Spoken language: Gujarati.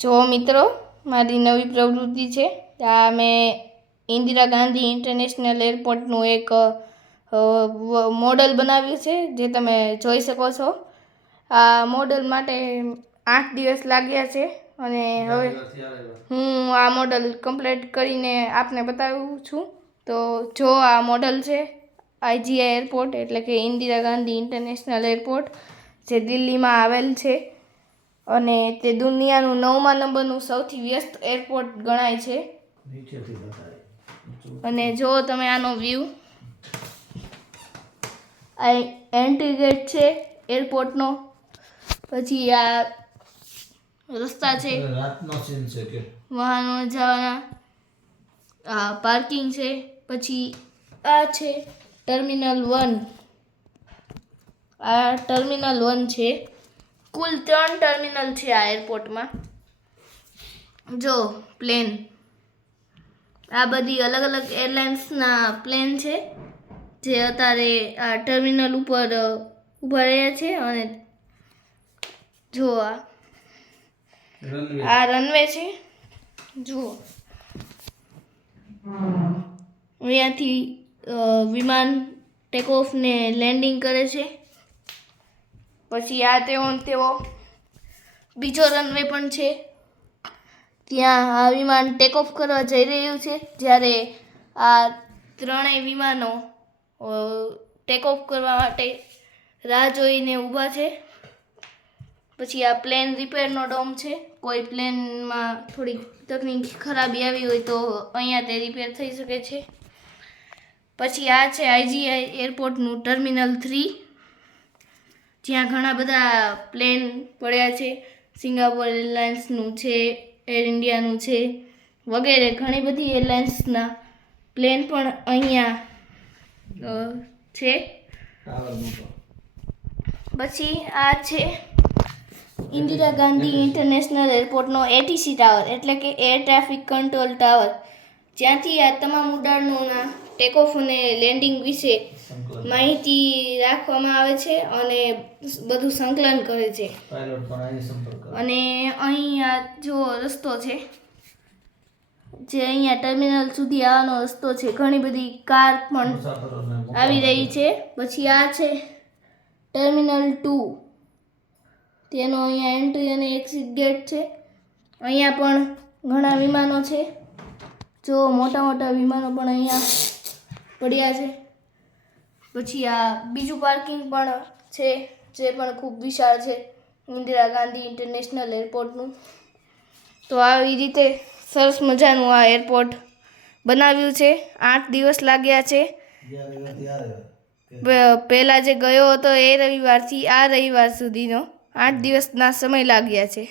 જો મિત્રો, મારી નવી પ્રવૃત્તિ છે. ત્યાં મેં ઇન્દિરા ગાંધી ઇન્ટરનેશનલ એરપોર્ટનું એક મોડલ બનાવ્યું છે, જે તમે જોઈ શકો છો. આ મોડલ માટે 8 દિવસ લાગ્યા છે અને હવે હું આ મોડલ કમ્પ્લીટ કરીને આપને બતાવું છું. તો જો આ મોડલ છે આઈજીઆઈ એરપોર્ટ, એટલે કે ઇન્દિરા ગાંધી ઇન્ટરનેશનલ એરપોર્ટ, જે દિલ્હીમાં આવેલ છે અને તે દુનિયાનું 9મા નંબરનું સૌથી વ્યસ્ત એરપોર્ટ ગણાય છે. અને જો તમે આનો વ્યૂ, આ એન્ટ્રી ગેટ છે એરપોર્ટનો. પછી આ રસ્તા છે વાહનો જવાના, આ પાર્કિંગ છે. પછી આ છે ટર્મિનલ 1. આ ટર્મિનલ 1 છે. કુલ 3 ટર્મિનલ છે આ એરપોર્ટમાં. જો પ્લેન, આ બધી અલગ અલગ એરલાઇન્સના પ્લેન છે, જે અત્યારે આ ટર્મિનલ ઉપર ઊભા રહ્યા છે. અને જો આ રનવે છે. જુઓ, અહીંયાથી વિમાન ટેક ઓફ ને લેન્ડિંગ કરે છે. પછી આ તેવો બીજો રનવે પણ છે. ત્યાં આ વિમાન ટેક ઓફ કરવા જઈ રહ્યું છે, જ્યારે આ ત્રણેય વિમાનો ટેક ઓફ કરવા માટે રાહ જોઈને ઊભા છે. પછી આ પ્લેન રિપેરનો ડોમ છે. કોઈ પ્લેનમાં થોડી તકનીક ખરાબી આવી હોય તો અહીંયા તે રિપેર થઈ શકે છે. પછી આ છે આઈજીઆઈ એરપોર્ટનું ટર્મિનલ 3, જ્યાં ઘણા બધા પ્લેન પડ્યા છે. સિંગાપોર એરલાઇન્સનું છે, એર ઇન્ડિયાનું છે, વગેરે ઘણી બધી એરલાઇન્સના પ્લેન પણ અહીંયા છે. પછી આ છે ઇન્દિરા ગાંધી ઇન્ટરનેશનલ એરપોર્ટનો એટીસી ટાવર, એટલે કે એર ટ્રાફિક કંટ્રોલ ટાવર, જ્યાંથી આ તમામ ઉડાનોના ટેક ઓફ અને લેન્ડિંગ વિશે માહિતી રાખવામાં આવે છે અને બધું સંકલન કરે છે. અને અહીંયા જો રસ્તો છે, જે અહીંયા ટર્મિનલ સુધી આવવાનો રસ્તો છે. ઘણી બધી કાર પણ આવી રહી છે. પછી આ છે ટર્મિનલ 2, તેનો અહીંયા એન્ટ્રી અને એક્ઝિટ ગેટ છે. અહીંયા પણ ઘણા વિમાનો છે. જો મોટા મોટા વિમાનો પણ અહીંયા પડ્યા છે. પછી આ બીજું પાર્કિંગ પણ છે, જે પણ ખૂબ વિશાળ છે, ઇન્દિરા ગાંધી ઇન્ટરનેશનલ એરપોર્ટનું. તો આવી રીતે સરસ મજાનું આ એરપોર્ટ બનાવ્યું છે. 8 દિવસ લાગ્યા છે. પહેલાં જે ગયો હતો એ રવિવારથી આ રવિવાર સુધીનો 8 દિવસના સમય લાગ્યા છે.